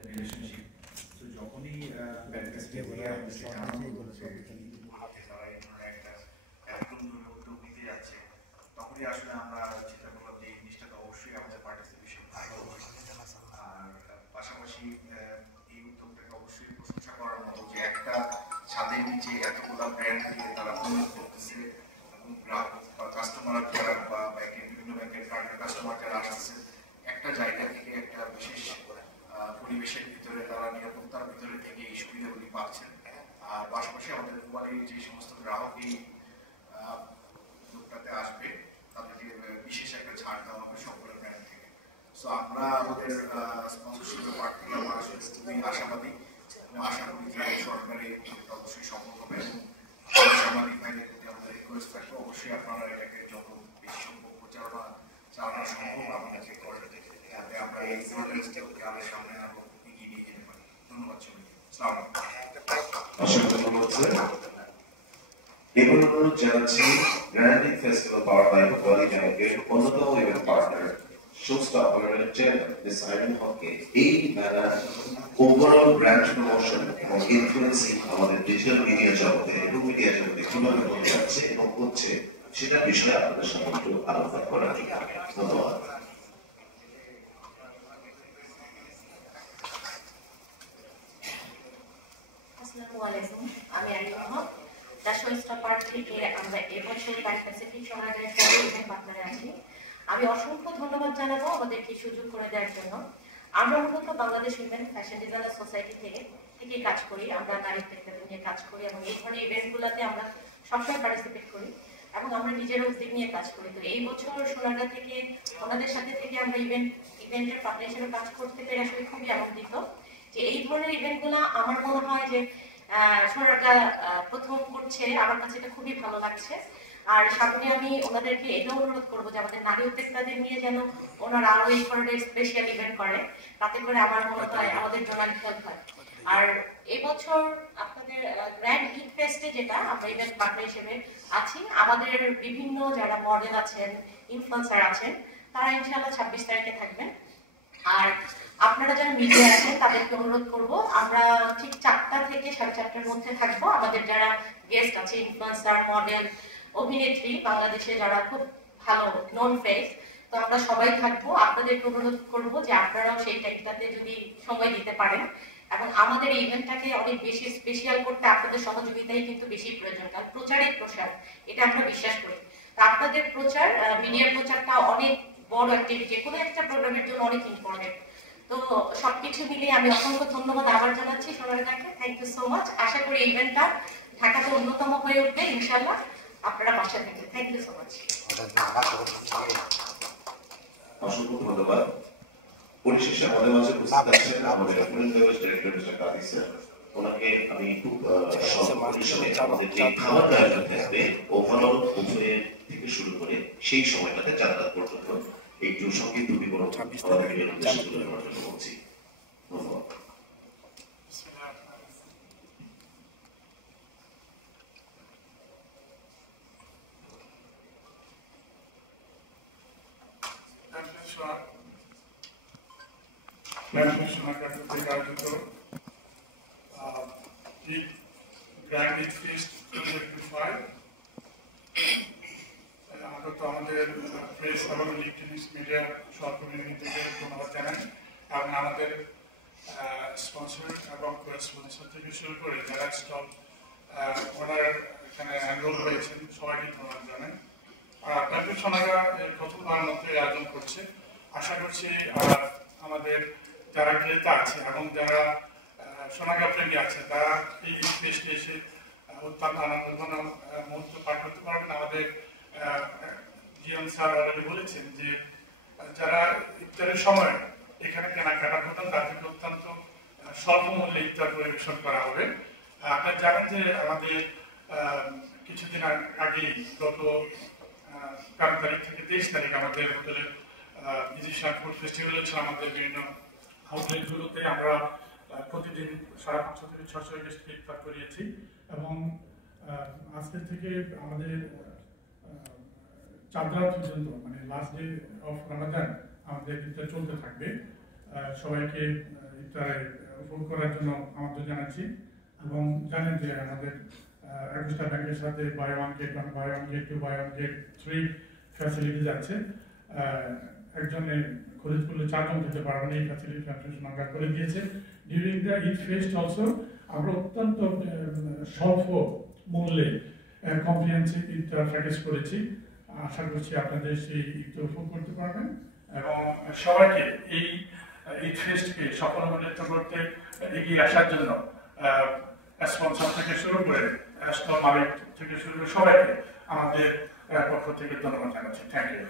Relationship. তো যখনই ব্যাংকের একটা একদম উদ্যোগ নিতে যাচ্ছে, তখনই আসলে আমরা চিন্তা করলাম যে এই জিনিসটা তো অবশ্যই আমাদের পার্টিসিপেশন থাকবে। আর পাশাপাশি এই উদ্যোগটাকে অবশ্যই প্রশংসা করার মতো যে একটা ছাদের নিচে এতগুলো ব্র্যান্ড দিয়ে তারা প্রয়োগ করতেছে এবং গ্রাহক বা কাস্টমার যারা বা ব্যাংকের বিভিন্ন ব্যাংকের কার্ডের কাস্টমার যারা আসতেছে একটা জায়গা থেকে একটা বিশেষ পরিবেশের ভিতরে তারা নিরাপত্তার ভিতরে থেকে এই সুবিধাগুলি পাচ্ছেন। আর পাশাপাশি আমাদের মোবাইলের যে সমস্ত গ্রাহক এই উদ্যোগটাতে আসবে তাদেরকে বিশেষ একটা ছাড় দেওয়া হবে সকল ব্র্যান্ড থেকে। সো আমরা আমাদের স্পন্সরশিপের পার্ট থেকে আমরা আসলে খুবই আশাবাদী এবং আশা করি যে সরকারি উদ্যোগটা অবশ্যই সফল হবে এবং সাংবাদিক ভাইদের প্রতি আমাদের রিকোয়েস্ট থাকবে অবশ্যই আপনারা এটাকে যত বেশি সম্ভব প্রচারণা চালানো সম্ভব আমাদেরকে করেন, যাতে আমরা এই ধরনের উদ্যোগকে আমাদের সামনে আরো এগিয়ে নিয়ে যেতে পারি। ধন্যবাদ সবাইকে। অসংখ্য ধন্যবাদ স্যার। এবার অনুরোধ জানাচ্ছি গ্র্যান্ডিং ফেস্টিভ্যাল পাওয়ার বাই কোয়ালি ব্যাংকের অন্যতম ইভেন্ট পার্টনার শোস্টপারের চেয়ারম্যান মিস আইরিন হককে এই মেলার ওভারঅল ব্র্যান্ড প্রমোশন এবং ইনফ্লুয়েন্সিং আমাদের ডিজিটাল মিডিয়া জগতে এবং মিডিয়া জগতে কিভাবে হতে যাচ্ছে এবং হচ্ছে সেটার বিষয়ে আপনাদের সাথে একটু আলোচনা করার জন্য ধন্যবাদ। আসসালামু আলাইকুম, আমি আরিফা হক। শোস্টপার থেকে আমরা এবছর প্যাসিফিক সোনারগাঁয়ের পরে ইভেন্ট পার্টনারে আছি। আমি অসংখ্য ধন্যবাদ জানাবো আমাদেরকে সুযোগ করে দেওয়ার জন্য। আমরা মূলত Bangladesh women fashion designer society থেকে কাজ করি। আমরা নারী উদ্যোক্তাদের নিয়ে কাজ করি এবং এই ধরনের ইভেন্টগুলোতে আমরা সবসময় পার্টিসিপেট করি এবং আমরা নিজেরা উদ্যোগ নিয়ে কাজ করি। তো এই বছর সোনারগাঁ থেকে ওনাদের সাথে থেকে আমরা ইভেন্টের পার্টনার হিসেবে কাজ করতে পেরে আসলে খুবই আনন্দিত যে এই ধরনের ইভেন্টগুলো আমার মনে হয় যে সোনারগাঁ প্রথম করছে। আমার কাছে এটা খুবই ভালো লাগছে। আর সামনে আমি ওনাদেরকে এটা অনুরোধ করবো যে আমাদের নারী উদ্যোক্তাদের নিয়ে যেন ওনারা আরো এই ধরনের স্পেশাল ইভেন্ট করে, তাতে করে আমার মনে হয় আমাদের জন্য হেল্প হয়। আর এবছর আপনাদের গ্র্যান্ড ইট ফেস্টে যেটা আমরা ইভেন্ট পার্টনার হিসেবে আছি, আমাদের বিভিন্ন যারা মডেল আছেন, ইনফ্লুয়েন্সার আছেন, তারা ইনশাআল্লাহ 26 তারিখে থাকবেন। আর আপনারা যারা মিডিয়া আছেন তাদেরকে অনুরোধ করব, আমরা ঠিক 4টা থেকে 4:30টার মধ্যে থাকবো। আমাদের যারা গেস্ট আছে, ইনফ্লুয়েন্সার, মডেল, অভিনেত্রী, বাংলাদেশে যারা খুব ভালো নোন ফেস, তো আমরা সবাই থাকবো। আপনাদেরকে অনুরোধ করব যে আপনারাও সেই টাইমটাতে যদি সময় দিতে পারেন এবং আমাদের এই ইভেন্টটাকে অনেক বেশি স্পেশাল করতে আপনাদের সহযোগিতাই কিন্তু বেশি প্রয়োজন, কারণ প্রচারের প্রসার এটা আমরা বিশ্বাস করি। তো আপনাদের প্রচার, মিডিয়ার প্রচারটা অনেক বড় অ্যাক্টিভিটি, যে কোনো একটা প্রোগ্রামের জন্য অনেক ইম্পর্টেন্ট। তো সবকিছু মিলিয়ে আমি অসংখ্য ধন্যবাদ আবার জানাচ্ছি সোনারগাঁকে। Thank you so much. আশা করি এই ইভেন্টটা ঢাকাতে অন্যতম হয়ে উঠবে ইনশাআল্লাহ। আপনারা পাশে থাকবেন। Thank you so much. অসংখ্য ধন্যবাদ। পরিশেষে আমাদের মাঝে উপস্থিত আছেন আমাদের ডিরেক্টর মিস্টার কাদি স্যার। ওনাকে আমি খুব পরিসরে আমাদের যে খাবার আয়োজন থাকবে ওভারঅল বুফে থেকে শুরু করে সেই সময়টাতে যাতায়াত পর্যন্ত একটু সংক্ষিপ্ত বিবরণ আমাদের উদ্দেশ্যে তুলে ধরার জন্য বলছি। ধন্যবাদ। সোনারগাঁ থেকে আয়োজিত গ্র্যান্ড ইট ফেস্ট 2025 আগত আমাদের প্রেস এবং ইলেকট্রনিক্স মিডিয়া সহকর্মী থেকে ধন্যবাদ জানাই এবং আমাদের স্পন্সর এবং স্পন্সর থেকে শুরু করে যারা স্টল ওনার এখানে এনরোল হয়েছেন সবাইকে ধন্যবাদ জানাই। আপনাদের সোনারগাঁ প্রথমবার মধ্যে আয়োজন করছে। আশা করছি আমাদের যারা ক্রেতা আছে এবং যারা সোনারগাঁ প্রেমী আছে তারা এই ফেস্টে এসে অত্যন্ত আনন্দঘন মুহূর্ত পার করতে পারবেন। আমাদের জিএম স্যার অলরেডি বলেছেন যে যারা ইফতারের সময় এখানে কেনাকাটা করতেন তাদেরকে অত্যন্ত স্বল্প মূল্যে ইফতার পরিবেশন করা হবে। আপনারা জানেন যে আমাদের কিছুদিন আগেই গত 4 তারিখ থেকে 23 তারিখ আমাদের হোটেলে ইজিপশিয়ান ফুড ফেস্টিভ্যাল হচ্ছে। আমাদের বিভিন্ন আউটলেটগুলোতে আমরা প্রতিদিন 550 থেকে 600 গেস্টকে ইফতার করিয়েছি এবং আজকের থেকে আমাদের চাঁদরা পর্যন্ত মানে লাস্ট ডে অফ রমাদান আমাদের ইফতার চলতে থাকবে। সবাইকে ইফতারে উপভোগ করার জন্য আমন্ত্রণ জানাচ্ছি এবং জানেন যে আমাদের একুশটা ব্যাংকের সাথে buy one get one, buy one get two, buy one get 3 facilities আছে। একজনের খরচ করলে 4 জন খেতে পারবেন, এই ফ্যাসিলিটি আমরা করে দিয়েছে। During the Eid fest also আমরা অত্যন্ত স্বল্প মূল্যে কম্প্রিহেন্সিভ ইফতার প্যাকেজ করেছি। আশা করছি আপনাদের সেই ইফতার উপভোগ করতে পারবেন এবং সবাইকে এই ঈদ ফেস্টকে সফলমণ্ডিত করতে এগিয়ে আসার জন্য স্পন্সর থেকে শুরু করে স্টল মালিক থেকে শুরু করে সবাইকে আমাদের পক্ষ থেকে ধন্যবাদ জানাচ্ছি। Thank you.